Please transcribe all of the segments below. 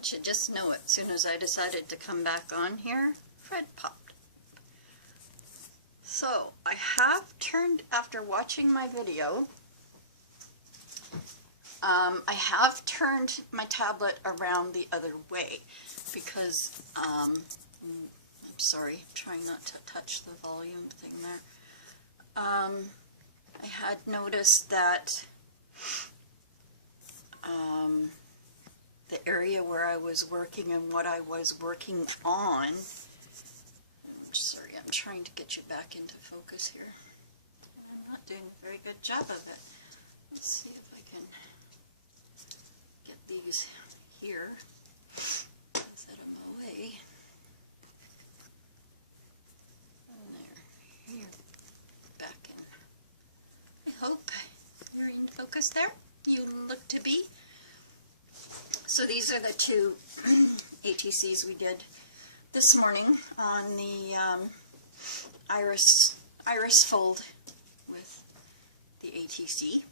Wouldn't you just know it, as soon as I decided to come back on here, Fred popped. So, I have turned, after watching my video, I have turned my tablet around the other way because, I'm sorry, I'm trying not to touch the volume thing there. I had noticed that the area where I was working and what I was working on, I'm sorry, I'm trying to get you back into focus here. I'm not doing a very good job of it. Let's see if I can get these here, set them away. And there, here, back in. I hope you're in focus there. You look to be. So these are the two ATCs we did this morning on the iris fold with the ATC.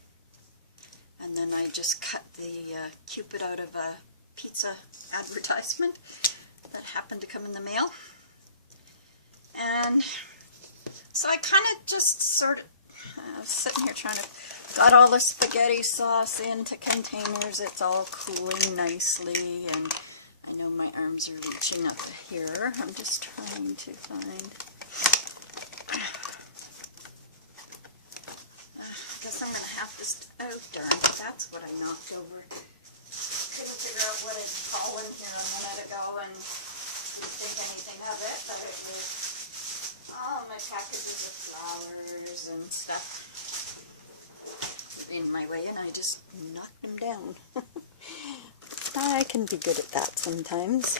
And then I just cut the Cupid out of a pizza advertisement that happened to come in the mail. And so I kind of just sort of sitting here trying to got all the spaghetti sauce into containers. It's all cooling nicely, and I know my arms are reaching up here. I'm just trying to find. I guess I'm gonna have to. Oh darn! That's what I knocked over. Couldn't figure out what had fallen here a minute ago, and didn't think anything of it, but it was all my packages of flowers and stuff in my way, and I just knocked them down. I can be good at that sometimes.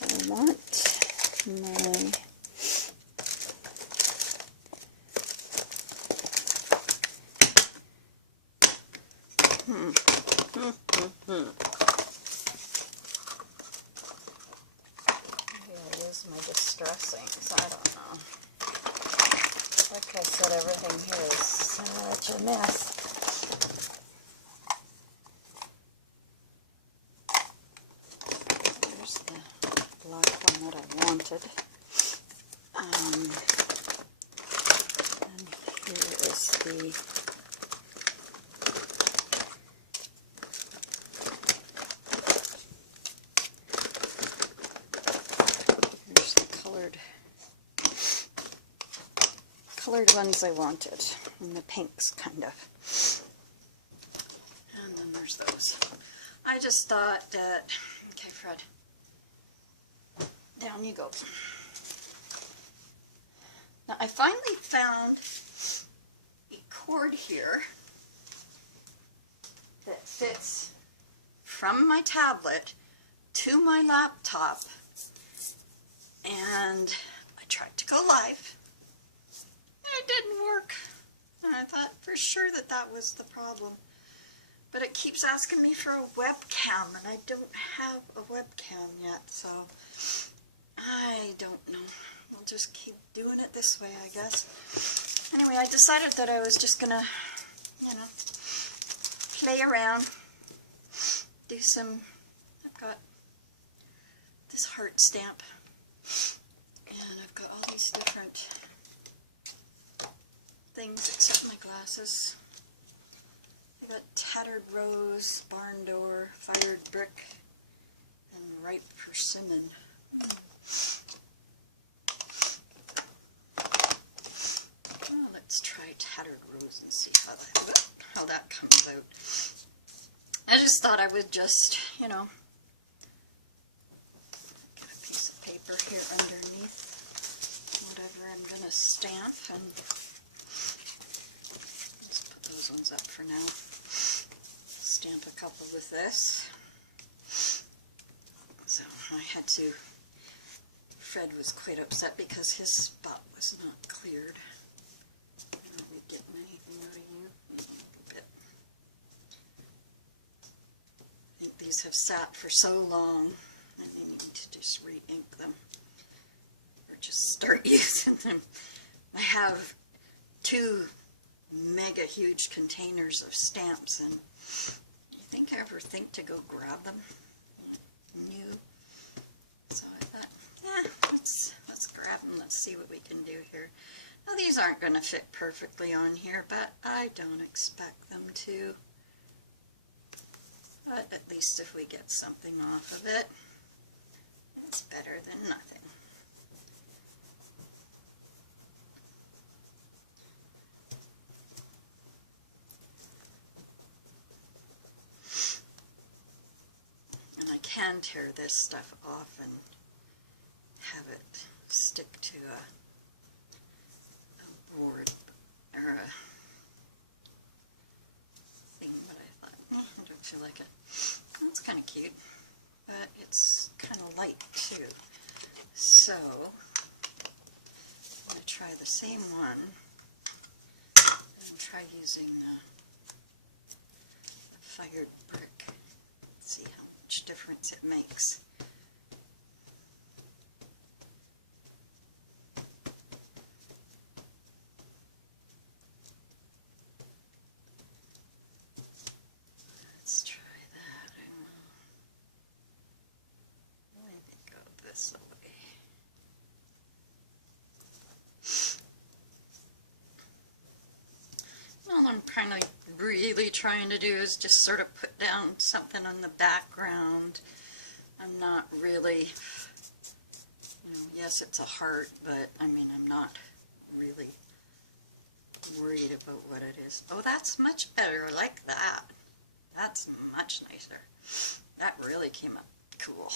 I want my Maybe I'll use my distressing, so I don't know. Like I said, everything here is such a mess. There's the black one that I wanted. And here is the colored ones I wanted, and the pinks, kind of. And then there's those. I just thought that, okay, Fred, down you go. Now, I finally found a cord here that fits from my tablet to my laptop, and I tried to go live. It didn't work, and I thought for sure that that was the problem. But it keeps asking me for a webcam, and I don't have a webcam yet, so I don't know. We'll just keep doing it this way, I guess. Anyway, I decided that I was just gonna, you know, play around, do some, I've got this heart stamp, and I've got all these different things except my glasses. I got tattered rose, barn door, fired brick, and ripe persimmon. Well, let's try tattered rose and see how that comes out. I just thought I would just, you know, get a piece of paper here underneath whatever I'm gonna stamp, and those ones up for now. Stamp a couple with this. So I had to, Fred was quite upset because his spot was not cleared. I don't really get anything out of here. A bit. I think these have sat for so long that I need to just re-ink them. Or just start using them. I have two mega huge containers of stamps, and you think I ever think to go grab them? new. So I thought, let's grab them. Let's see what we can do here. Now these aren't going to fit perfectly on here, but I don't expect them to. But at least if we get something off of it, it's better than nothing. And I can tear this stuff off and have it stick to a board or a thing, but I thought, I don't feel like it. That's kind of cute, but it's kind of light too. So I'm going to try the same one and try using a fired brick. See how much difference it makes. Let's try that. Maybe go this way. All I'm kind of really trying to do is just sort of put down something on the background. I'm not really, yes, it's a heart, but I mean, I'm not really worried about what it is. Oh, that's much better. I like that. That's much nicer. That really came up cool.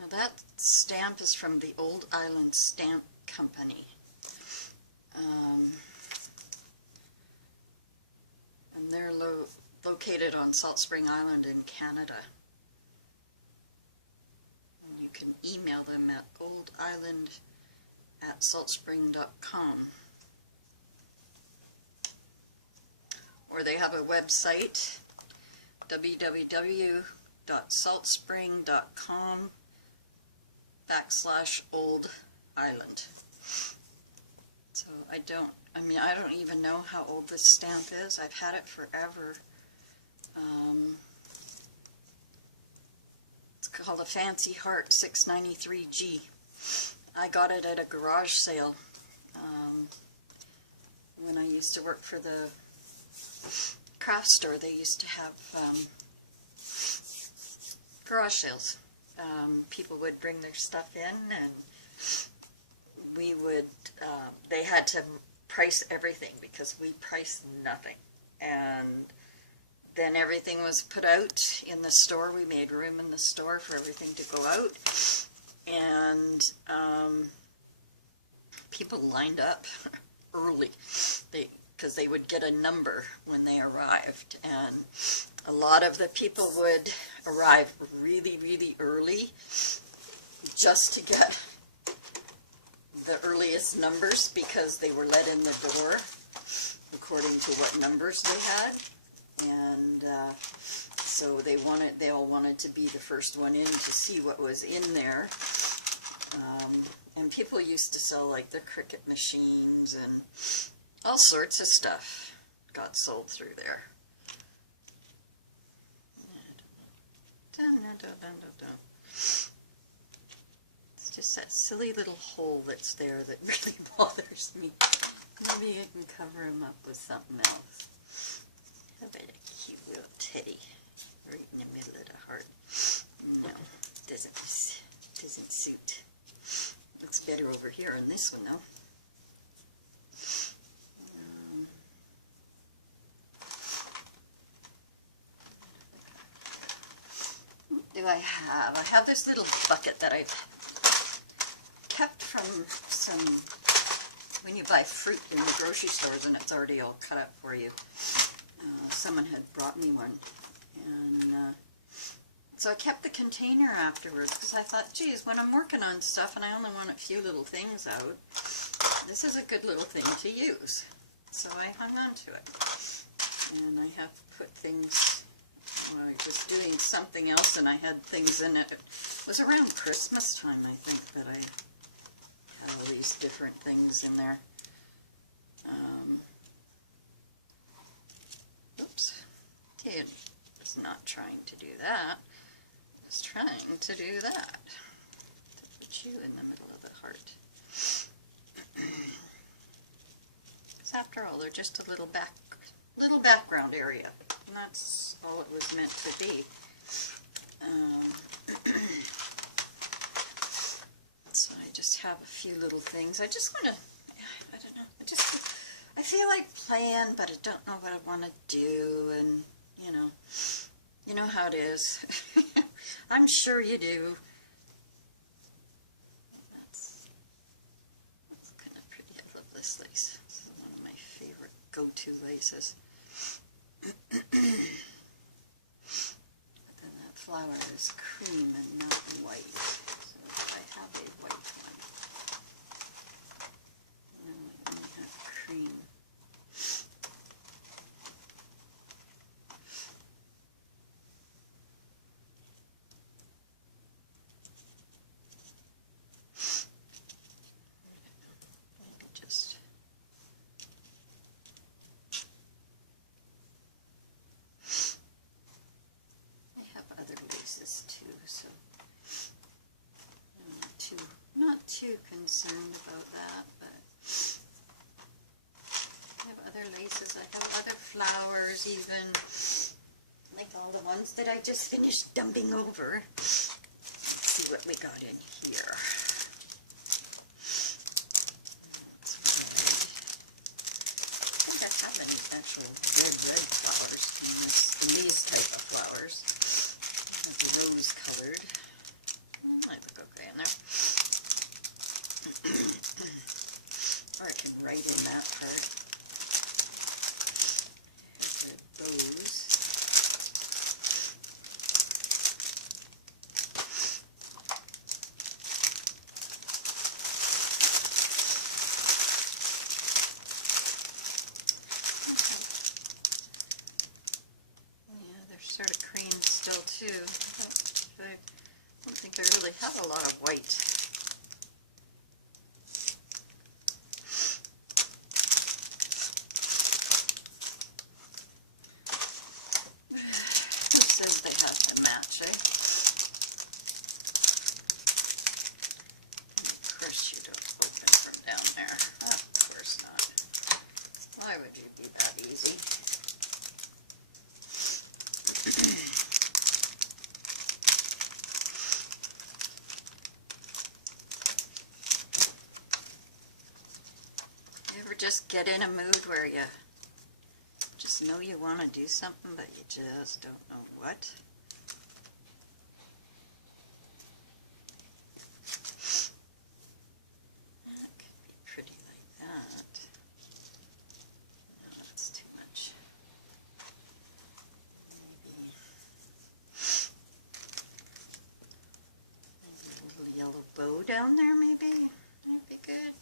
Now that stamp is from the Old Island Stamp Company. And they're located on Salt Spring Island in Canada. And you can email them at oldisland@saltspring.com. Or they have a website, www.saltspring.com/Old Island. So I don't even know how old this stamp is. I've had it forever. It's called a Fancy Heart 693G. I got it at a garage sale when I used to work for the craft store. They used to have garage sales. People would bring their stuff in, and we would, they had to price everything because we priced nothing. And then everything was put out in the store. We made room in the store for everything to go out. And people lined up early because they would get a number when they arrived. And a lot of the people would arrive really, really early just to get the earliest numbers because they were let in the door according to what numbers they had. And so they all wanted to be the first one in to see what was in there. And people used to sell like the Cricut machines and all sorts of stuff got sold through there. It's just that silly little hole that's there that really bothers me. Maybe I can cover him up with something else. How about a cute little teddy right in the middle of the heart? No, doesn't suit. Looks better over here on this one though. What do I have? I have this little bucket that I've kept from some, when you buy fruit in the grocery stores and it's already all cut up for you. Someone had brought me one, and so I kept the container afterwards because I thought, geez, when I'm working on stuff and I only want a few little things out, this is a good little thing to use. So I hung on to it, and I have put things, when I was doing something else and I had things in it. It was around Christmas time, I think, that I had all these different things in there. Oops. Okay, was not trying to do that. It was trying to do that. To put you in the middle of the heart. Because after all, they're just a little background area. And that's all it was meant to be. So I just have a few little things. I just want to, I don't know, I feel like playing, but I don't know what I want to do, and you know how it is. I'm sure you do. That's kind of pretty. I love this lace. This is one of my favorite go-to laces. But then that flower is cream and not white. So I have a white one. And I only have cream. Not too concerned about that, but I have other laces, I have other flowers even, like all the ones that I just finished dumping over. Let's see what we got in here. That's red. I think I have any actual red flowers in these type of flowers. That's rose colored. Might look okay in there. Or I can write in that part. Those. Yeah, they're sort of cream still too. I don't think I really have a lot of white. Says they have to match, eh? And of course you don't open from down there. Of course not. Why would you be that easy? You ever just get in a mood where you just know you want to do something, but you just don't know what? That could be pretty like that. No, that's too much. Maybe a little yellow bow down there, maybe? That'd be good.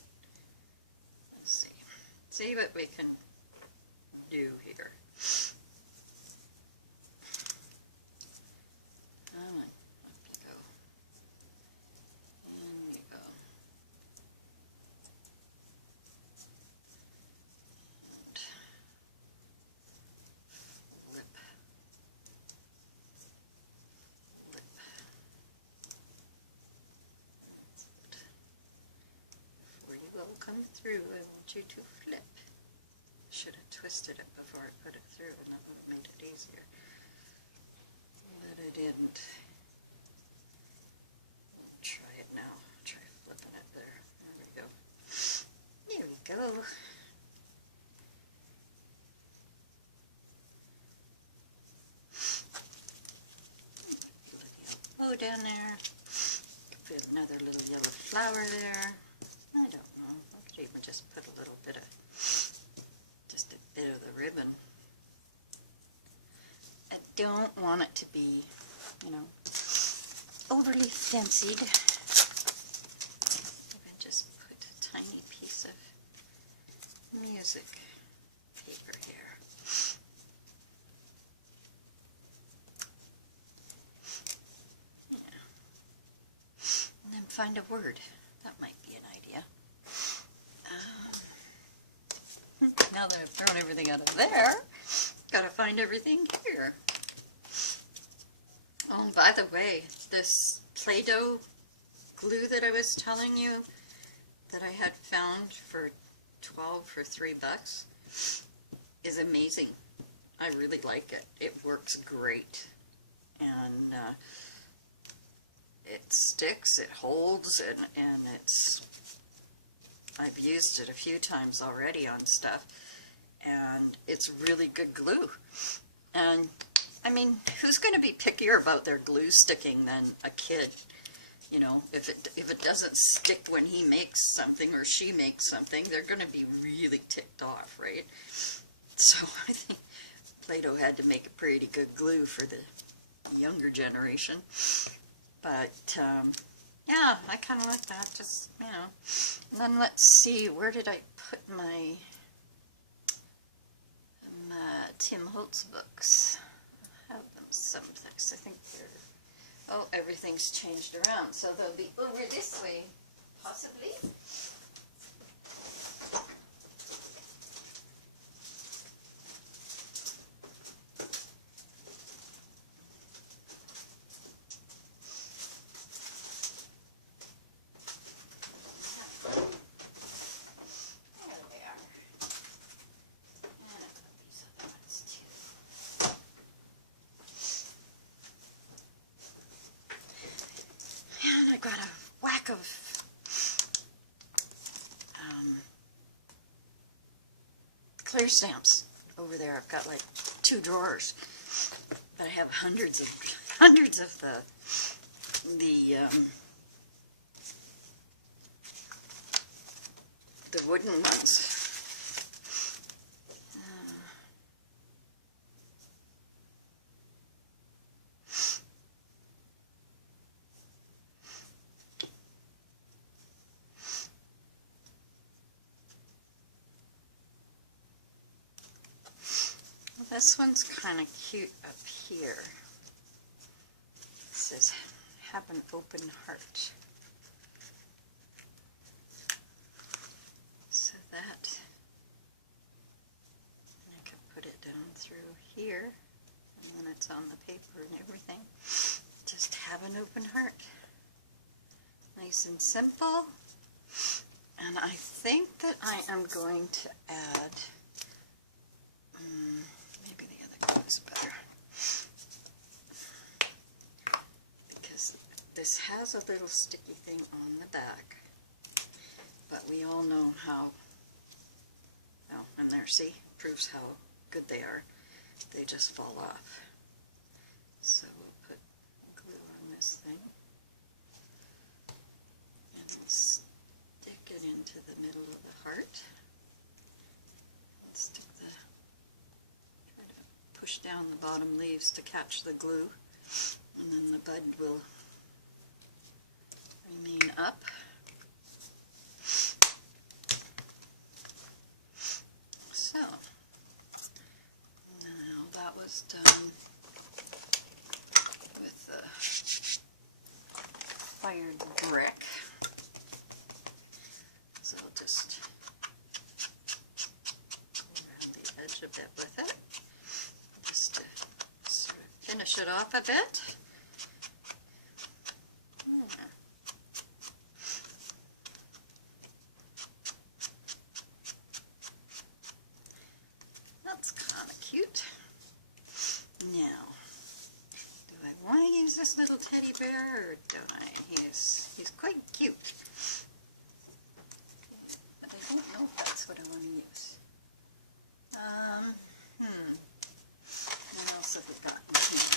Let's see. See what we can do here. Come on, up you go. In you go. And flip. Flip. Before you all come through, I want you to flip. Should have twisted it before I put it through, and that would have made it easier. But I didn't. Try it now. Try flipping it there. There we go. There we go. Little yellow bow down there. Put another little yellow flower there. I don't know. I could even just put a little bit of the ribbon. I don't want it to be, overly fancied. I just put a tiny piece of music paper here. Yeah. And then find a word. That might be an idea. Now that I've thrown everything out of there, gotta find everything here. Oh, and by the way, this Play-Doh glue that I was telling you that I had found for 12 for $3 is amazing. I really like it. It works great. And it sticks, it holds, and I've used it a few times already on stuff, and it's really good glue. And I mean, who's going to be pickier about their glue sticking than a kid? You know, if it doesn't stick when he makes something or she makes something, they're going to be really ticked off, right? So I think Play-Doh had to make a pretty good glue for the younger generation. But yeah, I kind of like that, just, you know. And then let's see, where did I put my Tim Holtz books? I have them someplace. I think they're, oh, everything's changed around, so they'll be over this way, possibly. I got a whack of clear stamps over there. I've got like 2 drawers, but I have hundreds of the wooden ones. This one's kind of cute up here. It says, have an open heart. So that, and I can put it down through here, and then it's on the paper and everything. Just have an open heart. Nice and simple. And I think that I am going to add, maybe the other glue is better, because this has a little sticky thing on the back, but we all know how, oh, and there, see, proves how good they are. They just fall off. So we'll put glue on this thing, and we'll stick it into the middle of the heart. Let's stick the, try to push down the bottom leaves to catch the glue, and then the bud will remain up. So, now that was done with the fired brick. So I'll just go around the edge a bit with it, just to sort of finish it off a bit. That's kind of cute. Now, do I want to use this little teddy bear or don't I? He's quite cute. But I don't know if that's what I want to use. What else have we got in here?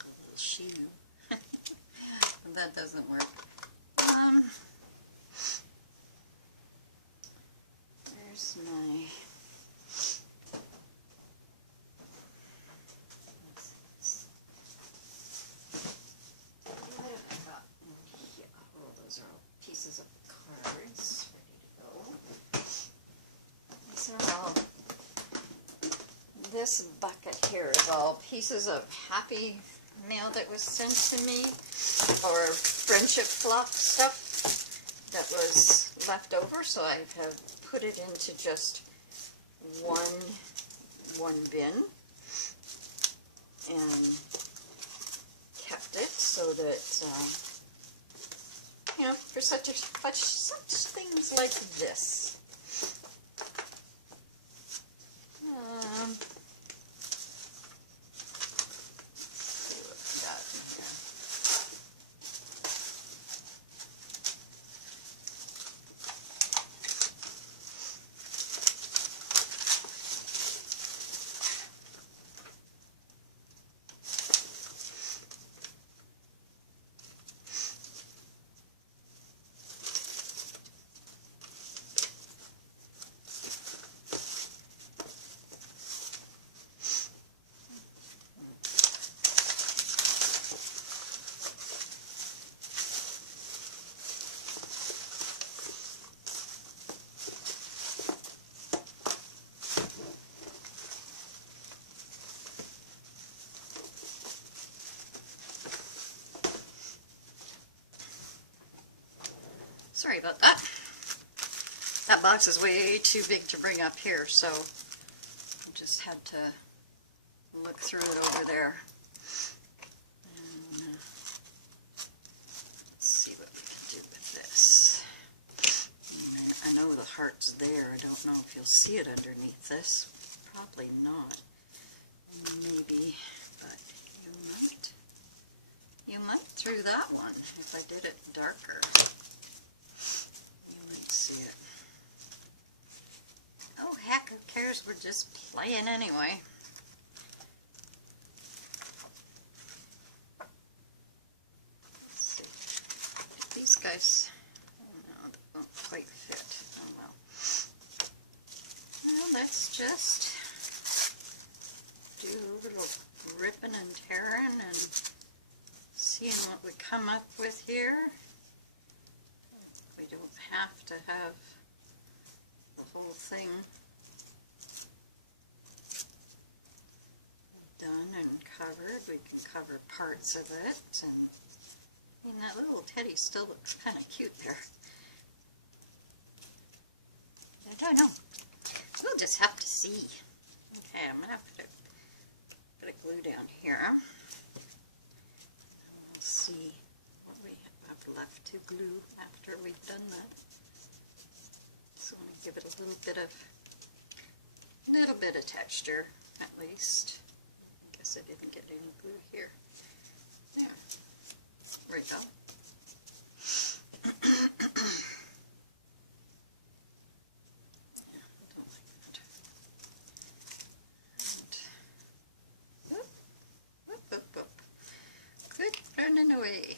A little shoe. That doesn't work. There's my, what have I got in here? Oh, those are all pieces of cards ready to go. These are all, this bucket here is all pieces of Happy Mail that was sent to me, or friendship flock stuff that was left over, so I have put it into just one bin. and kept it so that, you know, for such things like this. See what we got in here. Sorry about that. That box is way too big to bring up here, so I just had to look through it over there. And, let's see what we can do with this. I know the heart's there. I don't know if you'll see it underneath this. Probably not. Maybe, but you might. You might through that one if I did it darker. See it. Oh heck, who cares? We're just playing anyway. Let's see. These guys, oh no, they won't quite fit. Oh well. Well, let's just do a little ripping and tearing and seeing what we come up with here. We don't have to have the whole thing done and covered. We can cover parts of it, and I mean, that little teddy still looks kind of cute there. I don't know. We'll just have to see. Okay, I'm gonna put a glue down here. And we'll see what we have left to glue after we've done that. So I'm going to give it a little bit of texture at least. I guess I didn't get any glue here. There. There we go. Yeah, I don't like that. And whoop, whoop, whoop, whoop. Good running away.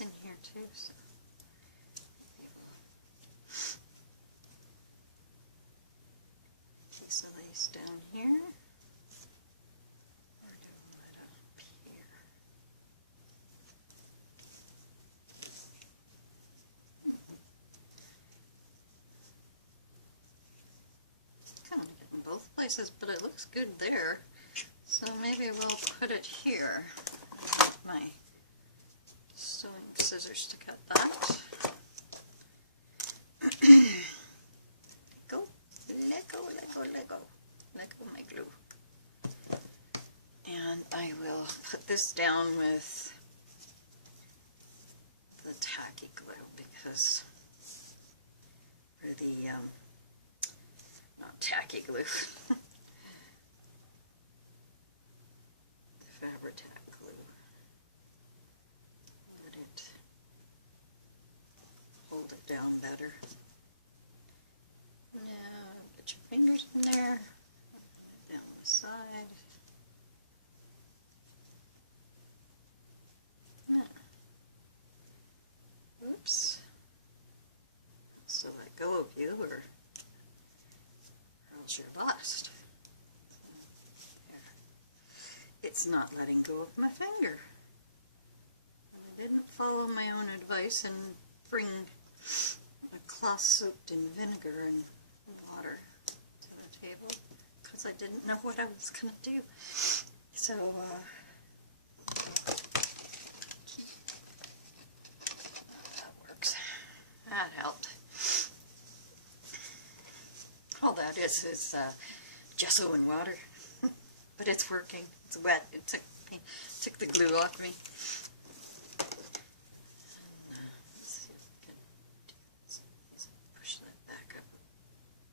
In here too, so piece of lace down here, or do it up here. Kind of get in both places, but it looks good there, so maybe we'll put it here. My sewing scissors to cut that. Go, let go, let go, let go. Let go my glue. And I will put this down with the tacky glue because, or the, not tacky glue, the Fabri-Tac glue. Let it hold it down better. Now, get your fingers in there, down the side. of you, or else you're lost. It's not letting go of my finger. I didn't follow my own advice and bring a cloth soaked in vinegar and water to the table, because I didn't know what I was going to do. So, that works. That helped. All that is gesso and water, but it's working. It's wet. It took the glue off me. Let's see if we can push that back up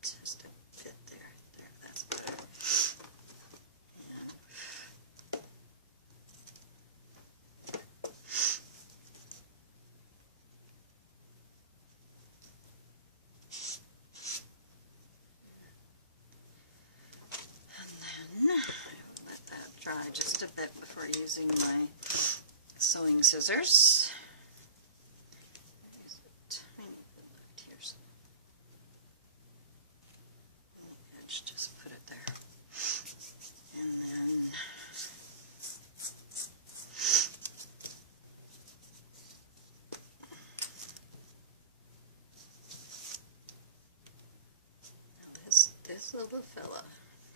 just a bit there. There, that's better. And then let that dry just a bit before using my sewing scissors. There's a tiny bit left here, so on the edge, just put it there. And then now this little fella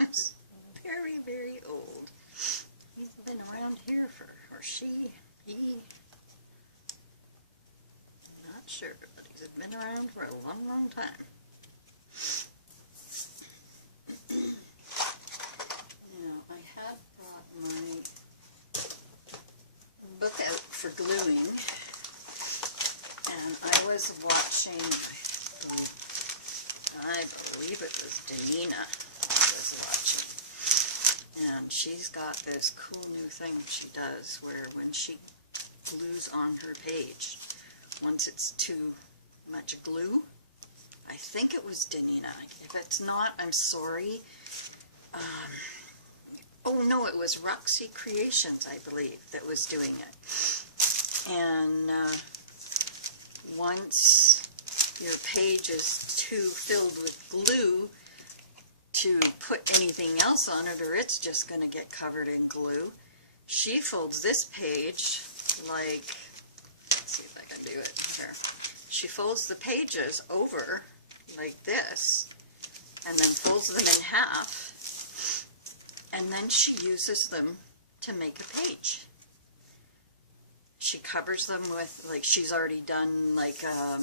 is very, very old. He's been around here for, or she, he, not sure, but he's been around for a long, long time. Now, I had brought my book out for gluing, and I was watching, I believe it was Danina I was watching. And she's got this cool new thing she does where when she glues on her page, once it's too much glue, I think it was Danina. If it's not, I'm sorry. Oh no, it was Roxy Creations, I believe, that was doing it. And once your page is too filled with glue to put anything else on it, or it's just going to get covered in glue, she folds this page like, let's see if I can do it here. She folds the pages over like this, and then folds them in half, and then she uses them to make a page. She covers them with, like, she's already done like a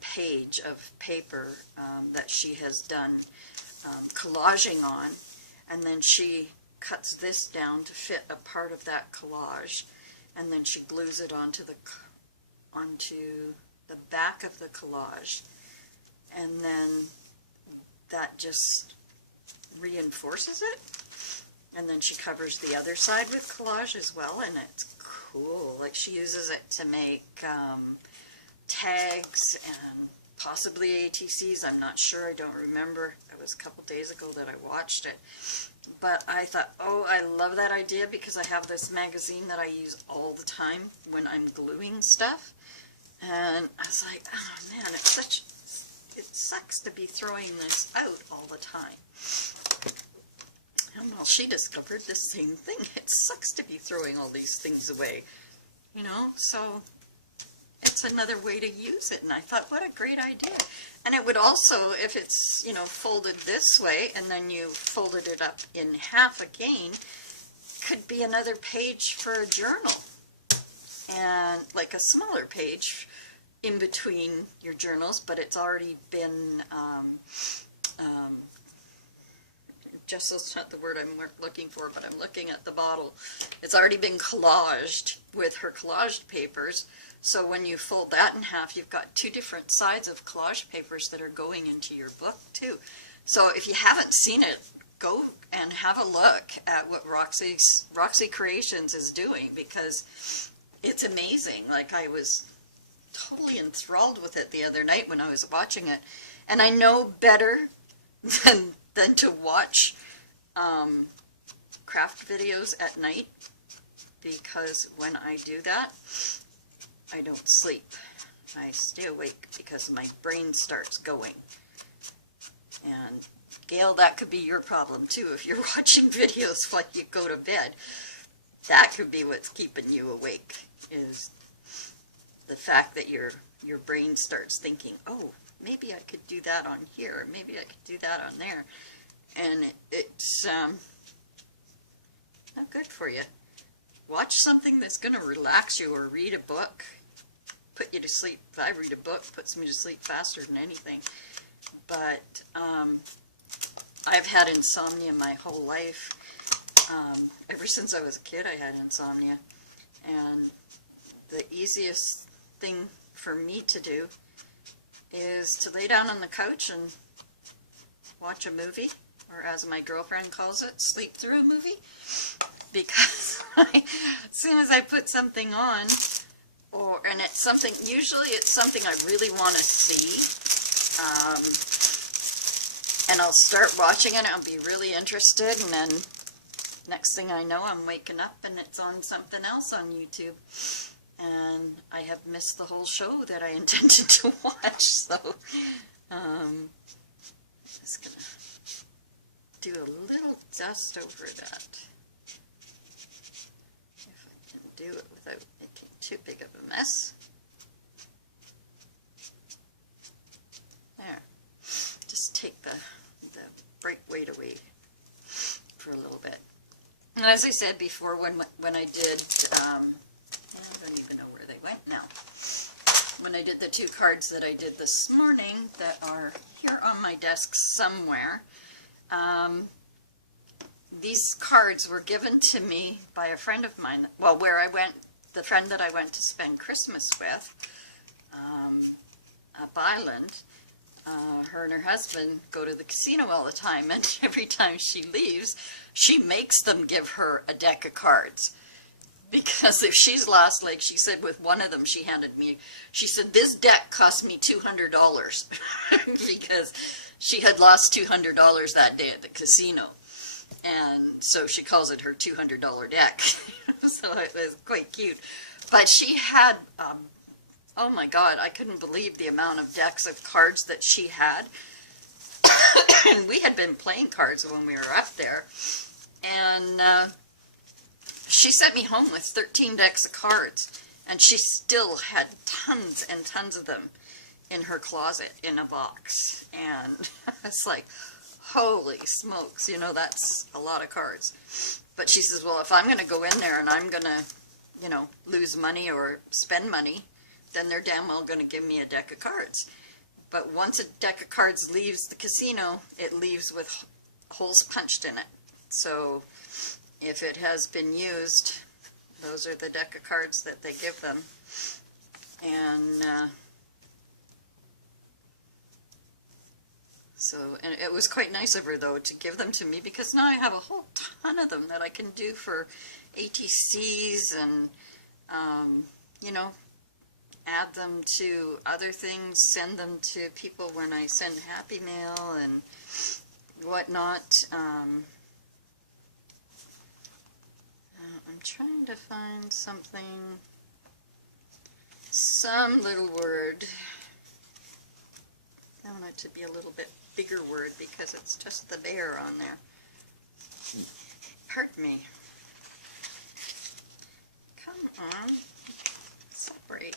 page of paper that she has done collaging on, and then she cuts this down to fit a part of that collage, and then she glues it onto the back of the collage, and then that just reinforces it, and then she covers the other side with collage as well, and it's cool. Like, she uses it to make tags and possibly ATC'S. I'm not sure. I don't remember. It was a couple days ago that I watched it. But I thought, oh, I love that idea, because I have this magazine that I use all the time when I'm gluing stuff. And I was like, oh man, it sucks to be throwing this out all the time. And well, she discovered the same thing. It sucks to be throwing all these things away, you know, so it's another way to use it. And I thought, what a great idea. And it would also, if it's, you know, folded this way and then you folded it up in half again, could be another page for a journal, and like a smaller page in between your journals, but it's already been just that's not the word I'm looking for, but I'm looking at the bottle. It's already been collaged with her collaged papers. So when you fold that in half, you've got two different sides of collage papers that are going into your book too. So if you haven't seen it, go and have a look at what Roxy Creations is doing, because it's amazing. Like, I was totally enthralled with it the other night when I was watching it. And I know better than to watch craft videos at night, because when I do that, I don't sleep. I stay awake because my brain starts going. And Gail, that could be your problem too. If you're watching videos while you go to bed, that could be what's keeping you awake, is the fact that your brain starts thinking, oh, maybe I could do that on here, maybe I could do that on there. And it's not good for you. Watch something that's going to relax you, or read a book, put you to sleep. If I read a book, puts me to sleep faster than anything. But I've had insomnia my whole life. Ever since I was a kid, I had insomnia. And the easiest thing for me to do is to lay down on the couch and watch a movie, or as my girlfriend calls it, sleep through a movie. Because as soon as I put something on, and it's something, usually it's something I really want to see, and I'll start watching it, and I'll be really interested, and then next thing I know, I'm waking up and it's on something else on YouTube, and I have missed the whole show that I intended to watch. So I'm just gonna do a little dust over that, if I can do it without making too big of a mess. There. Just take the bright weight away for a little bit. And as I said before, when I did, I don't even know where they went now. When I did the 2 cards that I did this morning that are here on my desk somewhere, these cards were given to me by a friend of mine. Well, the friend that I went to spend Christmas with, up island. Her and her husband go to the casino all the time, and every time she leaves, she makes them give her a deck of cards. Because if she's lost, like she said with one of them she handed me, she said, this deck cost me $200, because she had lost $200 that day at the casino. And so she calls it her $200 deck. So it was quite cute. But she had, oh my God, I couldn't believe the amount of decks of cards that she had. And we had been playing cards when we were up there. And she sent me home with 13 decks of cards. And she still had tons and tons of them in her closet in a box. And it's like, holy smokes, you know, that's a lot of cards. But she says, well, if I'm going to go in there and I'm going to, you know, lose money or spend money, then they're damn well going to give me a deck of cards. But once a deck of cards leaves the casino, it leaves with holes punched in it. So if it has been used, those are the deck of cards that they give them. And and it was quite nice of her, though, to give them to me, because now I have a whole ton of them that I can do for ATC'S and, you know, add them to other things, send them to people when I send Happy Mail and whatnot. I'm trying to find something, some little word. I want it to be a little bit bigger word because it's just the bear on there. Pardon me. Come on. Separate.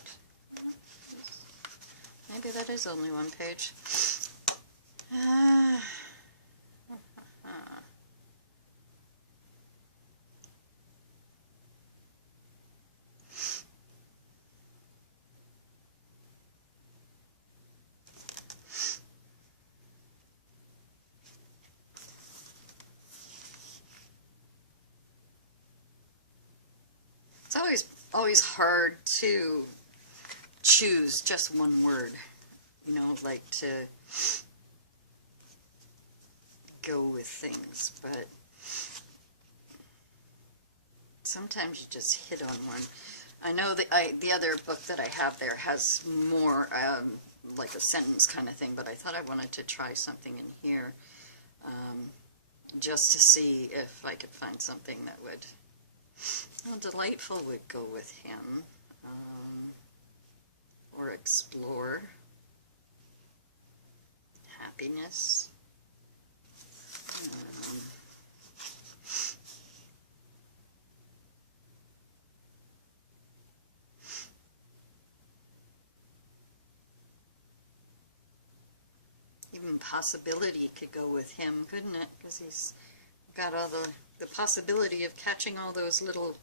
Maybe that is only one page. It's always hard to choose just one word, you know, like to go with things, but sometimes you just hit on one. I know that the other book that I have there has more like a sentence kind of thing, but I thought I wanted to try something in here just to see if I could find something that would, well, delightful would go with him. or explore. Happiness. Even possibility could go with him, couldn't it? Because he's got all the possibility of catching all those little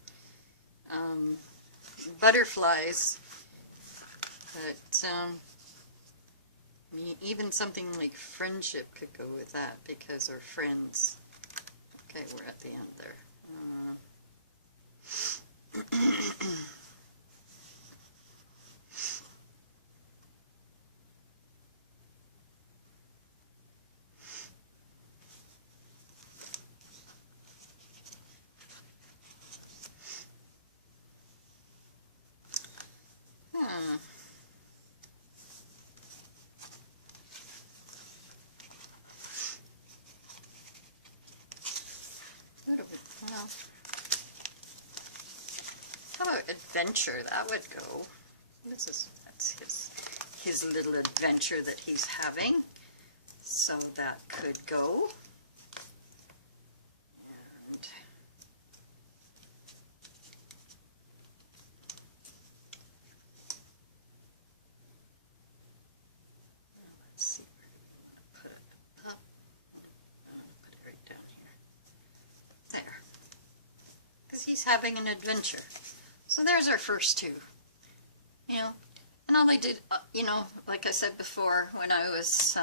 butterflies. But I mean, even something like friendship could go with that, because we're friends. Okay, we're at the end there. Well, how about adventure? That would go. That's his little adventure that he's having. So that could go. And let's see, where do we want to put it? Up. I want to put it right down here. There. Because he's having an adventure. So there's our first two. You know, and all I did, you know, like I said before, when I was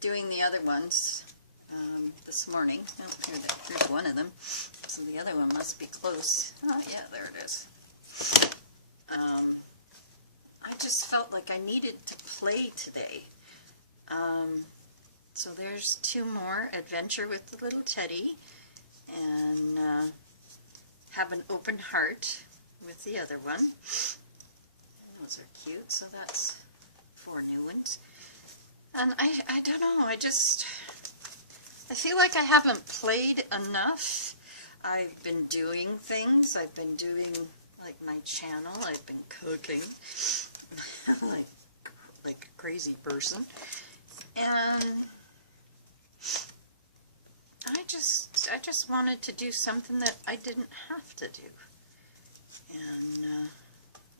doing the other ones this morning, oh, here's one of them, so the other one must be close. Oh yeah, there it is. I just felt like I needed to play today. So there's two more. Adventure with the little teddy, and have an open heart with the other one. Those are cute, so that's 4 new ones. And I don't know, I feel like I haven't played enough. I've been doing things, I've been doing, like, my channel, I've been cooking, like a crazy person. And I just wanted to do something that I didn't have to do. And,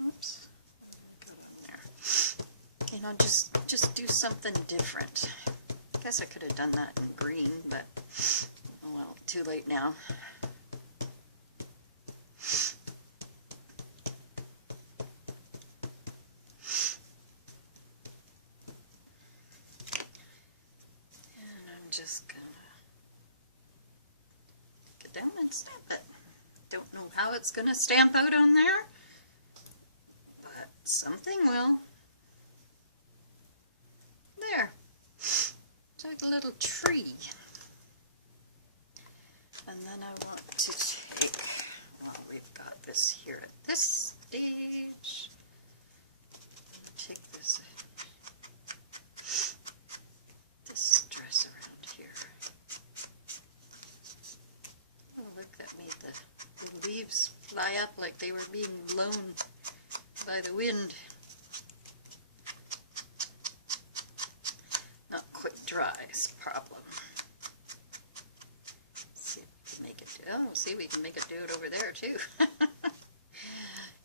oops, go in there. You know, just do something different. I guess I could have done that in green, but, oh well, too late now. And I'm just gonna get down and stamp it. Don't know how it's gonna stamp out on there, but something will. There. It's like a little tree. And then I want to take, well, we've got this here at this stage. Take this dress around here. Oh, look, that made the leaves fly up like they were being blown by the wind. Not quite dry is the problem. Let's see if we can make it do, oh, see, we can make it do it over there too.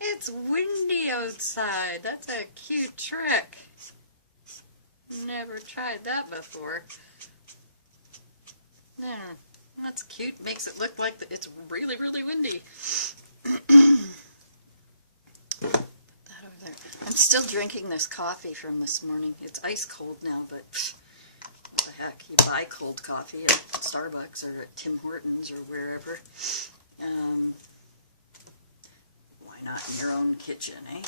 It's windy outside. That's a cute trick. Never tried that before. There, that's cute. Makes it look like it's really, really windy. I'm still drinking this coffee from this morning. It's ice cold now, but what the heck? You buy cold coffee at Starbucks or at Tim Hortons or wherever. Why not in your own kitchen, eh?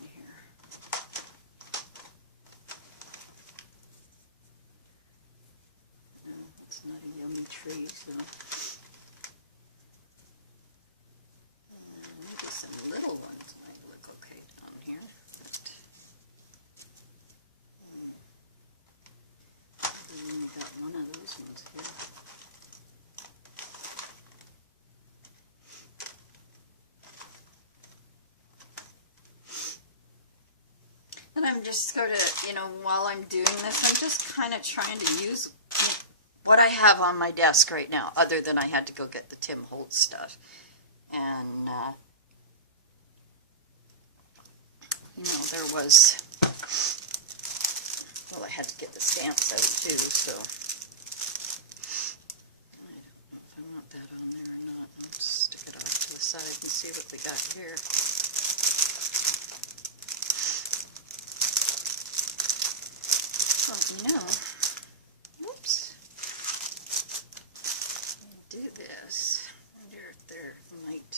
Here. No, it's not a yummy tree, so... maybe some little ones might look okay down here, but we only got one of those ones here. I'm just sort of, you know, while I'm doing this, I'm just kind of trying to use what I have on my desk right now, other than I had to go get the Tim Holtz stuff. And, you know, there was, well, I had to get the stamps out too, so. I don't know if I want that on there or not. I'll just stick it off to the side and see what we got here. Well, you know, whoops. Do this. I wonder if there might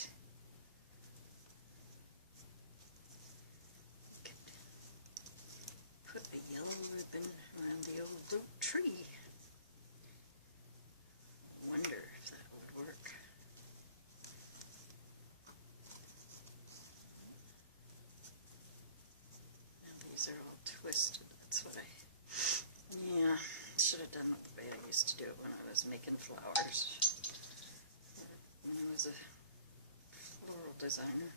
put a yellow ribbon around the old oak tree. Wonder if that would work. Now these are all twisted. That's what yeah, should have done it the way I used to do it when I was making flowers. When I was a floral designer.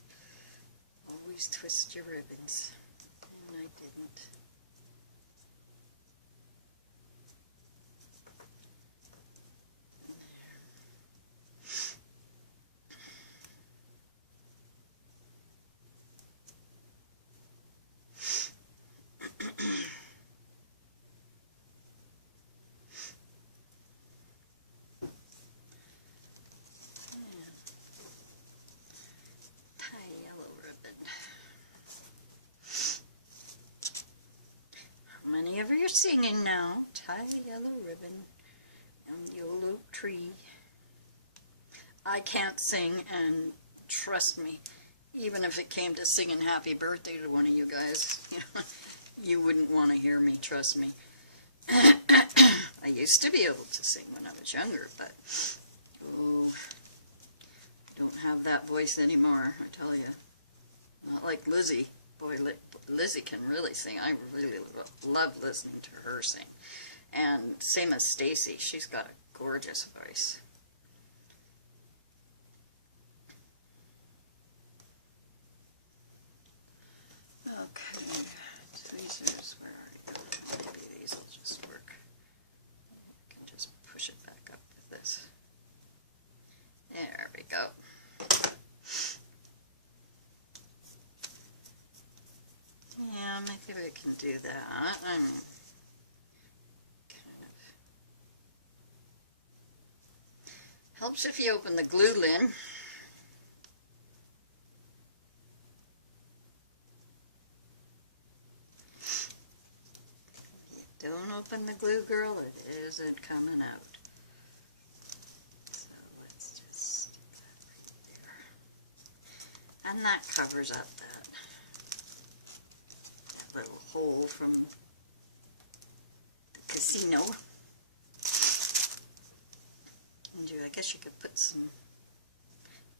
Always twist your ribbons. And I didn't. Whenever you're singing now, tie a yellow ribbon on the old oak tree. I can't sing, and trust me, even if it came to singing happy birthday to one of you guys, you wouldn't want to hear me, trust me. I used to be able to sing when I was younger, but oh, don't have that voice anymore, I tell you. Not like Lizzie. Boy, Lizzie can really sing. I really love listening to her sing. And same as Stacy, she's got a gorgeous voice. Okay, tweezers, where are you? Maybe these will just work. I can just push it back up with this. There we go. Yeah, maybe we can do that. I'm kind of helps if you open the glue lid. If you don't open the glue, girl, it isn't coming out. So let's just stick that right there. And that covers up that little hole from the casino. And I guess you could put some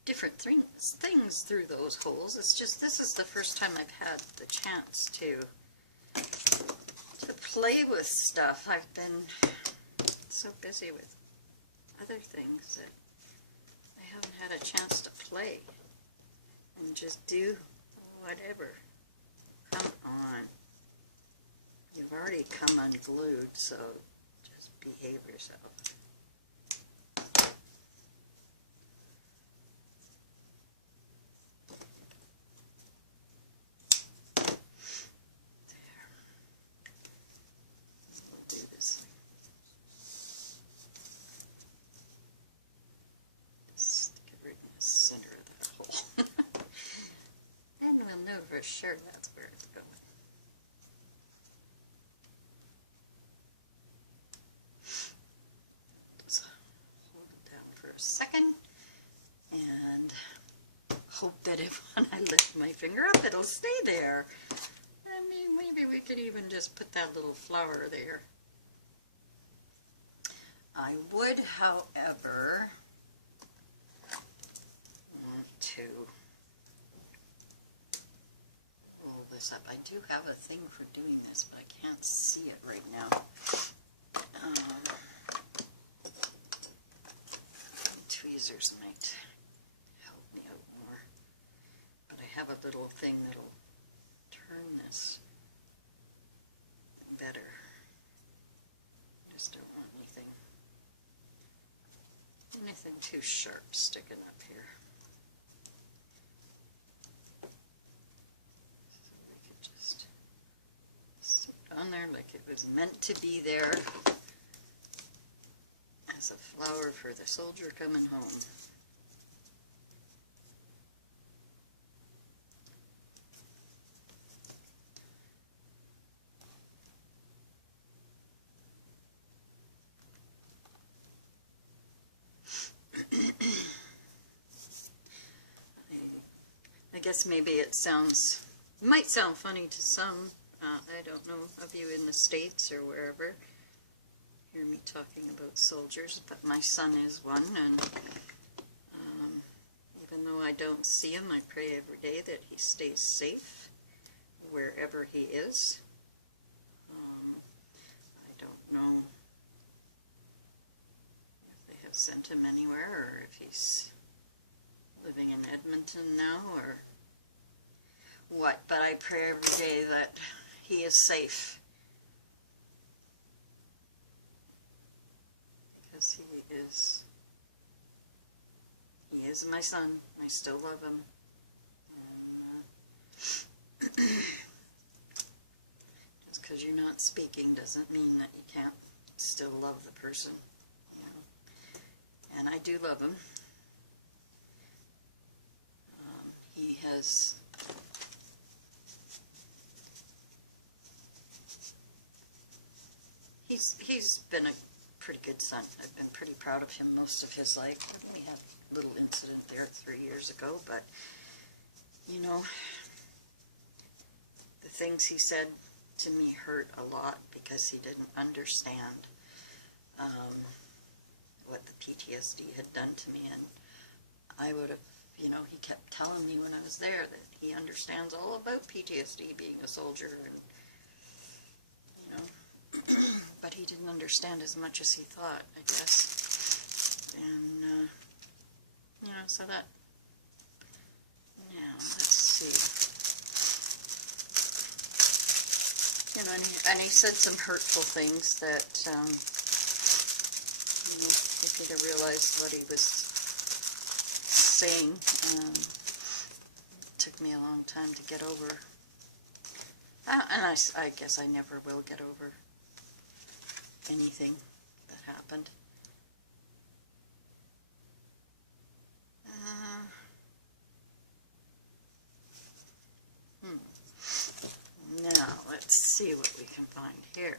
different things through those holes. It's just this is the first time I've had the chance to play with stuff. I've been so busy with other things that I haven't had a chance to play and just do whatever. Come on. You've already come unglued, so just behave yourself. There. We'll do this thing. Just stick it right in the center of that hole. Then we'll know for sure that's where it's going. Just hold it down for a second and hope that if when I lift my finger up, it'll stay there. I mean, maybe we could even just put that little flower there. I would, however, want to roll this up. I do have a thing for doing this, but I can't see it right now. Tweezers might help me out more. But I have a little thing that'll turn this anything too sharp sticking up here. So we can just stick it on there like it was meant to be there as a flower for the soldier coming home. I guess maybe it might sound funny to some. I don't know of you in the States or wherever hear me talking about soldiers, but my son is one, and even though I don't see him, I pray every day that he stays safe wherever he is. I don't know if they have sent him anywhere or if he's living in Edmonton now or what, but I pray every day that he is safe, because he is my son. I still love him, and just because you're not speaking doesn't mean that you can't still love the person, you know. And I do love him. He's been a pretty good son. I've been pretty proud of him most of his life. We had a little incident there 3 years ago, but you know, the things he said to me hurt a lot because he didn't understand what the PTSD had done to me, and I would have, you know, he kept telling me when I was there that he understands all about PTSD, being a soldier, and you know, but he didn't understand as much as he thought, I guess. And you know, so that, now let's see, you know, and he said some hurtful things that you know, if he'd have realized what he was saying, it took me a long time to get over, and I guess I never will get over anything that happened. Now let's see what we can find here.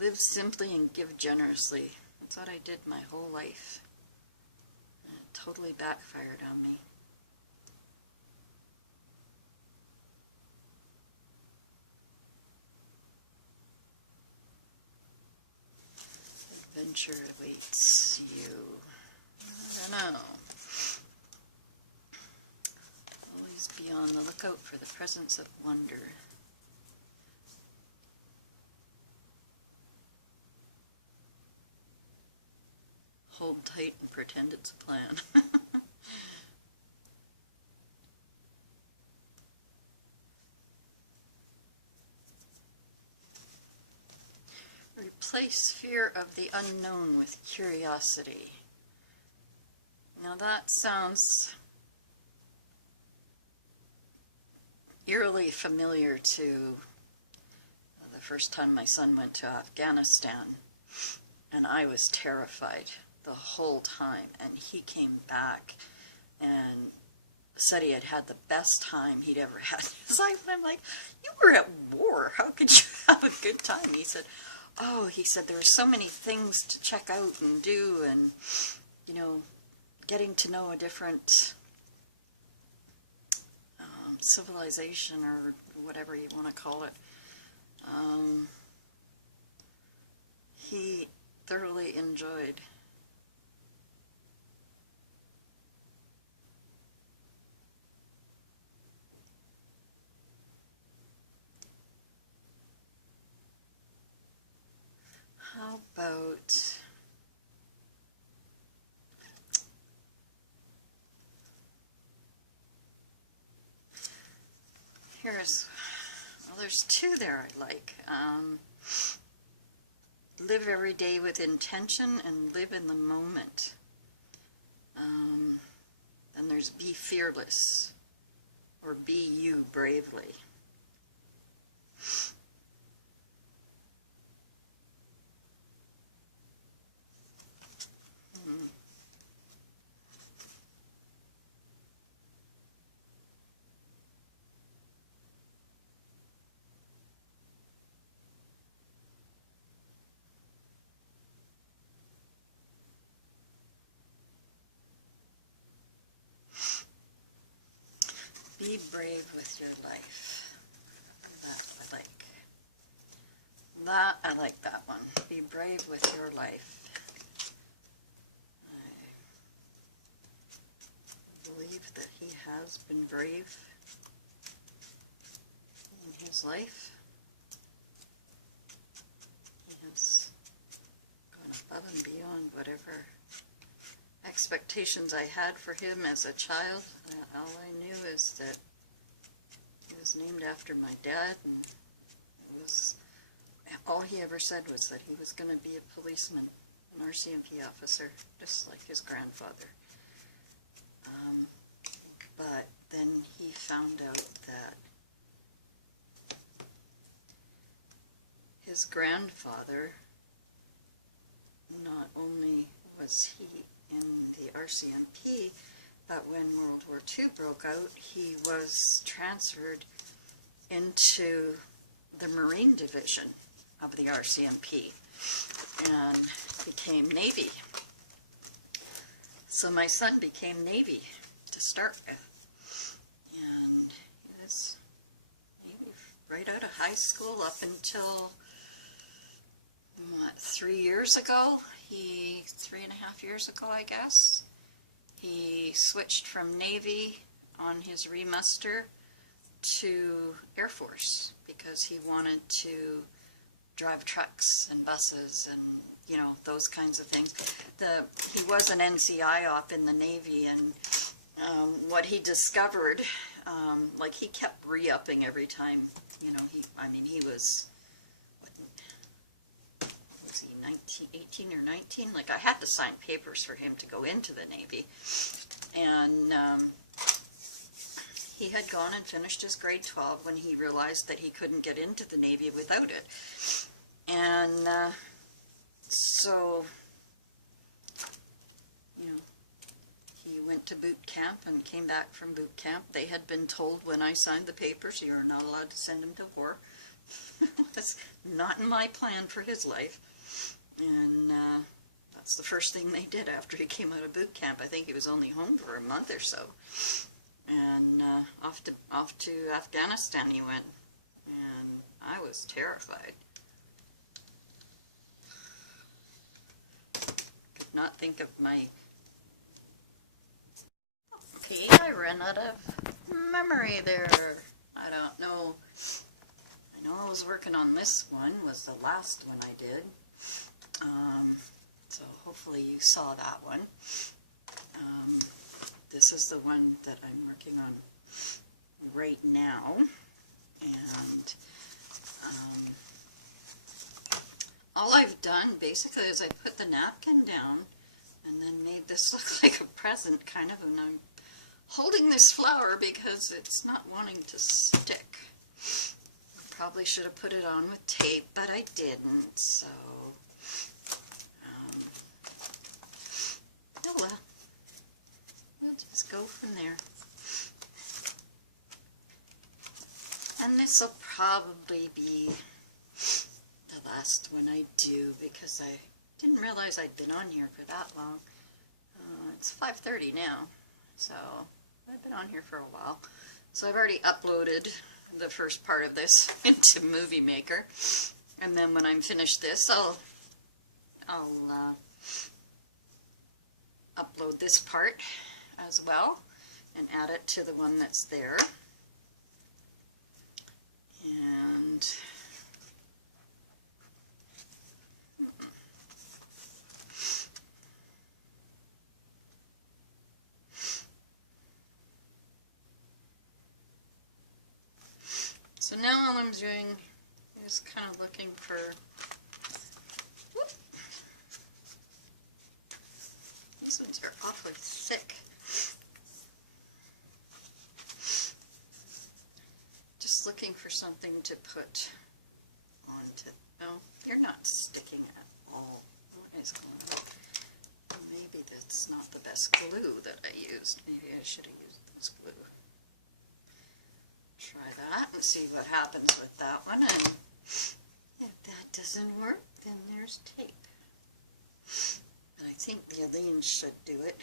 Live simply and give generously. That's what I did my whole life. And it totally backfired on me. Adventure awaits you. I don't know. Always be on the lookout for the presence of wonder. Hold tight and pretend it's a plan. Replace fear of the unknown with curiosity. Now that sounds eerily familiar to the first time my son went to Afghanistan, and I was terrified the whole time, and he came back and said he had had the best time he'd ever had in his life. And I'm like, you were at war, how could you have a good time? He said, oh, he said there were so many things to check out and do, and you know, getting to know a different civilization or whatever you want to call it. He thoroughly enjoyed. How about well, there's two there I like. Live every day with intention and live in the moment. And there's be fearless, or be you bravely. Be brave with your life. That I like. I like that one. Be brave with your life. I believe that he has been brave in his life. He has gone above and beyond whatever expectations I had for him as a child. All I knew is that he was named after my dad, and it was all he ever said was that he was going to be a policeman, an RCMP officer, just like his grandfather. But then he found out that his grandfather, not only was he in the RCMP, but when World War II broke out, he was transferred into the Marine Division of the RCMP and became Navy. So my son became Navy to start with. And he was Navy right out of high school up until, what, 3 years ago? 3.5 years ago, I guess. He switched from Navy on his remuster to Air Force because he wanted to drive trucks and buses and, you know, those kinds of things. He was an NCI op in the Navy, and what he discovered, like, he kept re-upping every time, you know, he was, what was he, 18 or 19? Like, I had to sign papers for him to go into the Navy, and he had gone and finished his grade 12 when he realized that he couldn't get into the Navy without it. And so, you know, he went to boot camp and came back from boot camp. They had been told when I signed the papers, you're not allowed to send him to war. That's not in my plan for his life. And that's the first thing they did after he came out of boot camp. I think he was only home for a month or so. And off to Afghanistan he went. And I was terrified. Could not think of my... Okay, I ran out of memory there. I don't know. I know I was working on this one, was the last one I did. So hopefully you saw that one. This is the one that I'm working on right now. And all I've done basically is I put the napkin down and then made this look like a present, kind of, and I'm holding this flower because it's not wanting to stick. I probably should have put it on with tape, but I didn't, so oh well. We'll just go from there. And this will probably be the last one I do because I didn't realize I'd been on here for that long. It's 5:30 now, so I've been on here for a while. So I've already uploaded the first part of this into Movie Maker, and then when I'm finished this, I'll upload this part as well and add it to the one that's there. And so now all I'm doing is kind of looking for, whoop, these ones are awfully thick. Just looking for something to put onto, oh, you're not sticking at all. What is going on? Maybe that's not the best glue that I used. Maybe I should have used this glue. Try that and see what happens with that one, and if that doesn't work, then there's tape. But I think the Aline should do it.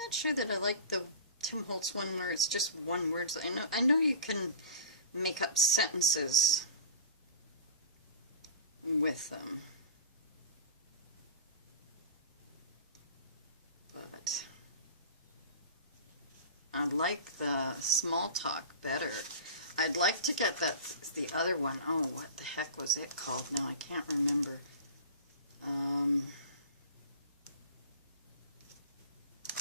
Not sure that I like the Tim Holtz one where it's just one word. I know you can make up sentences with them, but I like the small talk better. I'd like to get the other one. Oh, what the heck was it called? Now I can't remember.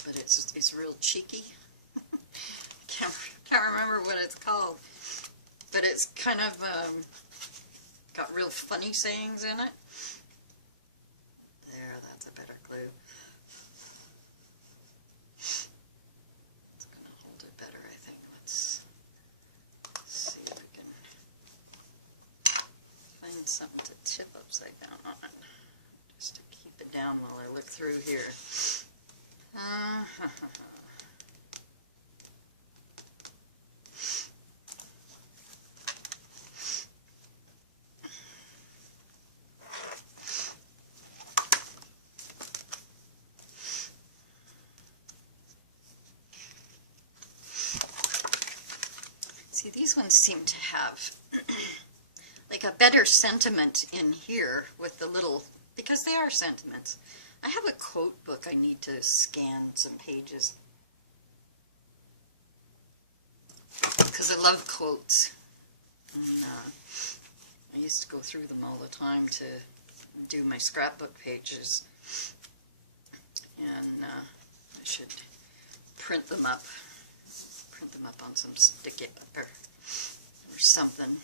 But it's real cheeky. can't remember what it's called. But it's kind of got real funny sayings in it. There, that's a better glue. It's going to hold it better, I think. Let's see if we can find something to tip upside down on it. Just to keep it down while I look through here. See, these ones seem to have like a better sentiment in here with the little, because they are sentiments. I have a quote book I need to scan some pages because I love quotes. And, I used to go through them all the time to do my scrapbook pages, and I should print them up on some sticky paper or something.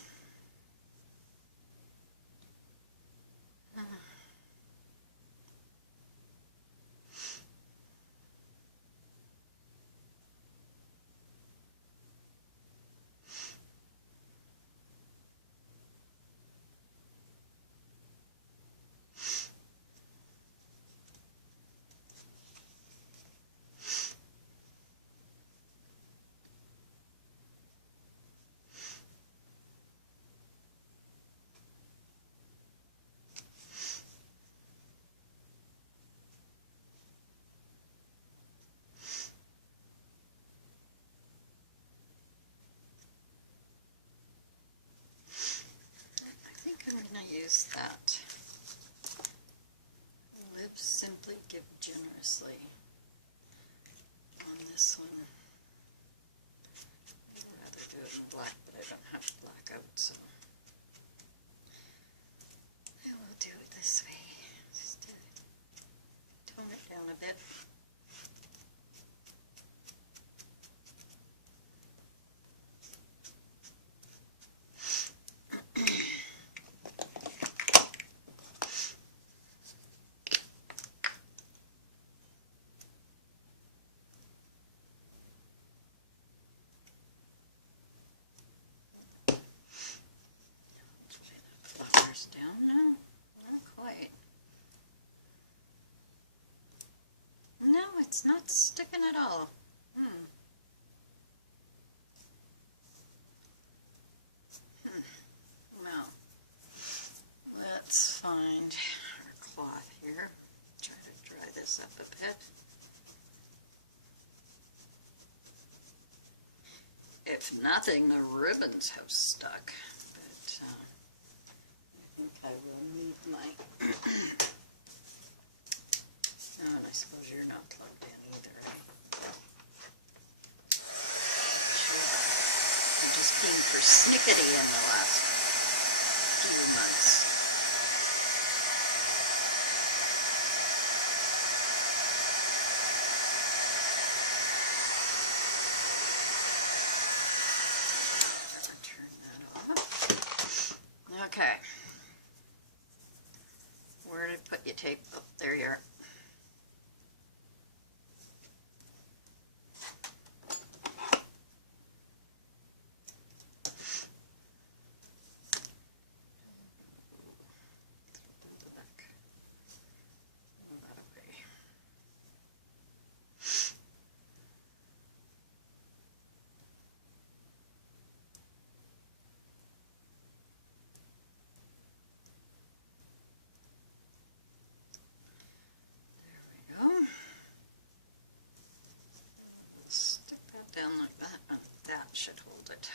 Use that. Live simply, give generously. On this one, I'd rather do it in black, but I don't have black out, so I will do it this way. Just tone it down a bit. not sticking at all. Now, let's find our cloth here. Try to dry this up a bit. If nothing, the ribbons have stuck, but I think I will need my, oh, and I suppose you're not plugged in either, right? Sure. I've just been persnickety in the last few months. Okay, where did I put your tape? Oh, there you are. Down like that, and that should hold it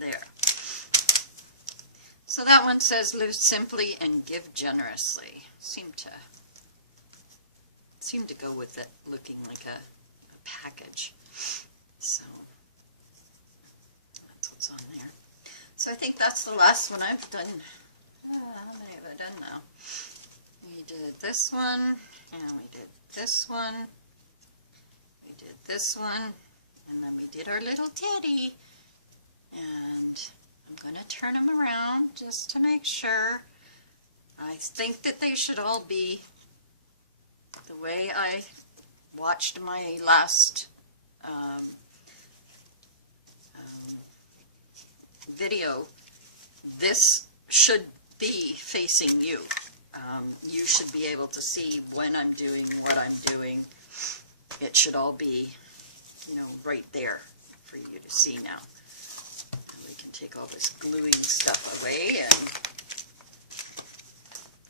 there. So that one says live simply and give generously. Seem to go with it looking like a package. So that's what's on there. So I think that's the last one I've done. How many have I done now? We did this one, and we did this one, we did this one, and then we did our little teddy, and I'm going to turn them around just to make sure. I think that they should all be the way I watched my last video. This should be facing you. You should be able to see when I'm doing what I'm doing. It should all be, you know, right there for you to see now. And we can take all this gluing stuff away and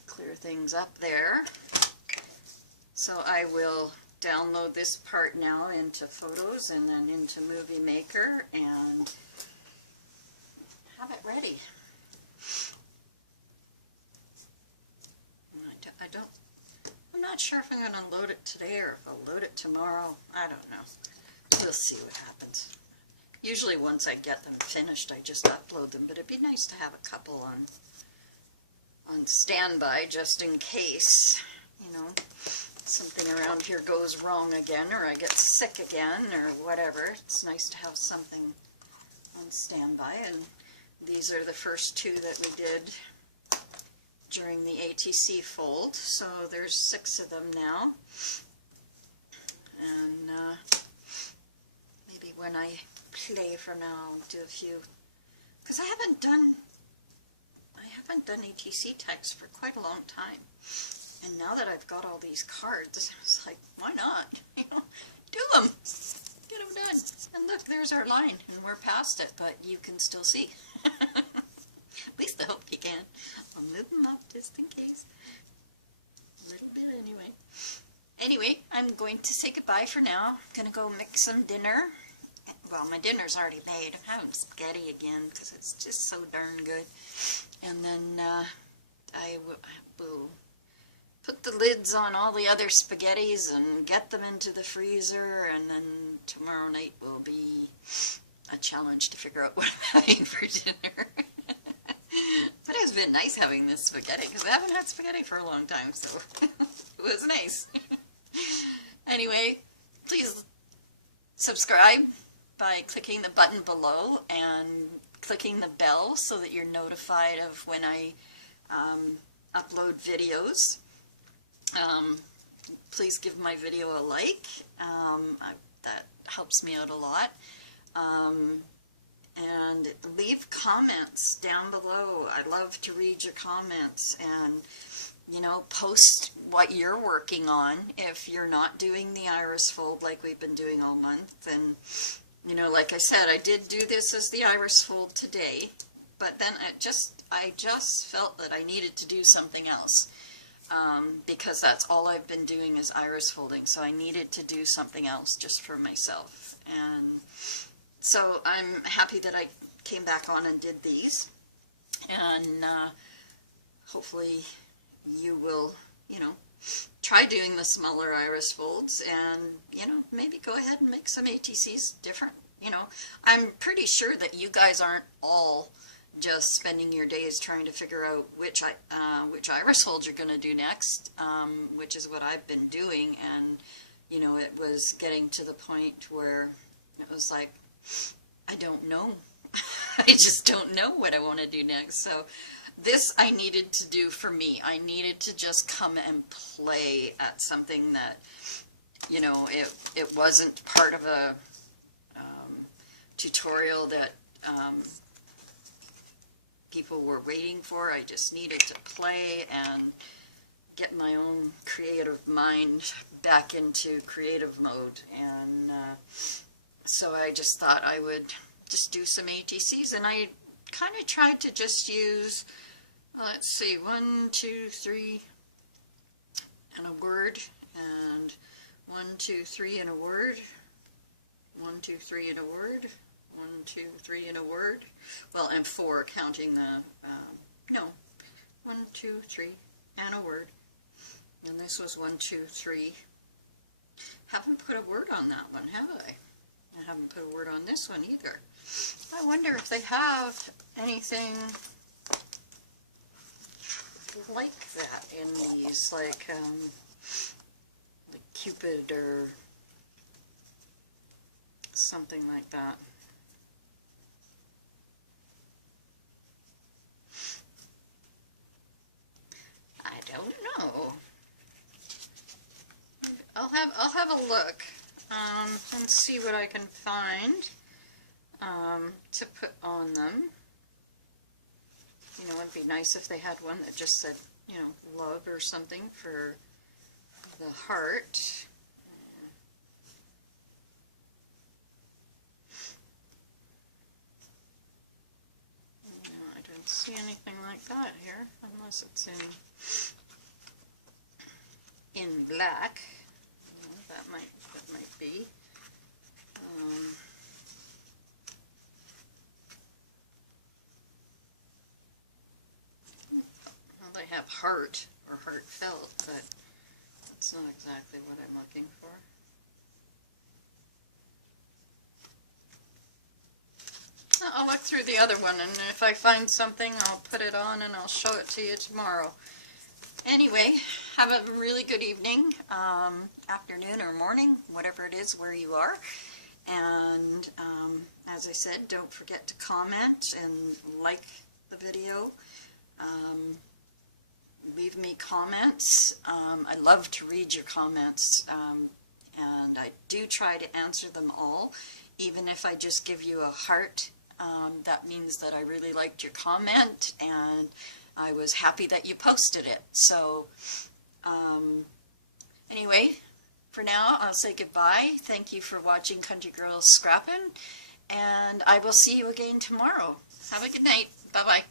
clear things up there. So I will download this part now into Photos and then into Movie Maker and have it ready. I'm not sure if I'm going to load it today or if I'll load it tomorrow. I don't know. We'll see what happens. Usually once I get them finished, I just upload them, but it'd be nice to have a couple on standby just in case, you know, something around here goes wrong again or I get sick again or whatever. It's nice to have something on standby, and these are the first two that we did during the ATC fold, so there's 6 of them now, and maybe when I play for now I'll do a few, because I haven't done ATC text for quite a long time, and now that I've got all these cards, it's like, why not, you know, do them, get them done, and look, there's our line, and we're past it, but you can still see. At least I hope you can. I'll move them up just in case. A little bit anyway. Anyway, I'm going to say goodbye for now. I'm going to go make some dinner. Well, my dinner's already made. I'm having spaghetti again because it's just so darn good. And then I will put the lids on all the other spaghettis and get them into the freezer. And then tomorrow night will be a challenge to figure out what I'm having for dinner. But it's been nice having this spaghetti because I haven't had spaghetti for a long time, so it was nice. Anyway, please subscribe by clicking the button below and clicking the bell so that you're notified of when I upload videos. Please give my video a like. That helps me out a lot. And leave comments down below. I love to read your comments, and you know, post what you're working on. If you're not doing the iris fold like we've been doing all month, then, you know, like I said, I did do this as the iris fold today, but then I just felt that I needed to do something else, because that's all I've been doing is iris folding, so I needed to do something else just for myself. And so I'm happy that I came back on and did these, and hopefully you will, you know, try doing the smaller iris folds, and, you know, maybe go ahead and make some ATCs different. You know, I'm pretty sure that you guys aren't all just spending your days trying to figure out which iris fold you're going to do next, which is what I've been doing. And, you know, it was getting to the point where it was like, I don't know. I just don't know what I want to do next. So this I needed to do for me. I needed to just come and play at something that, you know, it wasn't part of a tutorial that people were waiting for. I just needed to play and get my own creative mind back into creative mode. And so I just thought I would just do some ATCs, and I kind of tried to just use, let's see, 1, 2, 3 and a word, and 1, 2, 3 and a word, 1, 2, 3 and a word, 1, 2, 3 and a word, well, and 4 counting the, no, 1, 2, 3 and a word, and this was 1, 2, 3. Haven't put a word on that one, have I? I haven't put a word on this one either. I wonder if they have anything like that in these, like Cupid or something like that. I don't know. I'll have a look and see what I can find to put on them. You know, it'd be nice if they had one that just said, you know, love or something for the heart. No, I don't see anything like that here, unless it's in black. That might be. Well, they have heart or heartfelt, but that's not exactly what I'm looking for. I'll look through the other one, and if I find something, I'll put it on and I'll show it to you tomorrow. Anyway, have a really good evening, afternoon or morning, whatever it is where you are. And as I said, don't forget to comment and like the video. Leave me comments. I love to read your comments, and I do try to answer them all. Even if I just give you a heart, that means that I really liked your comment, and I was happy that you posted it. So anyway, for now, I'll say goodbye. Thank you for watching Country Girls Scrappin', and I will see you again tomorrow. Have a good night. Bye-bye.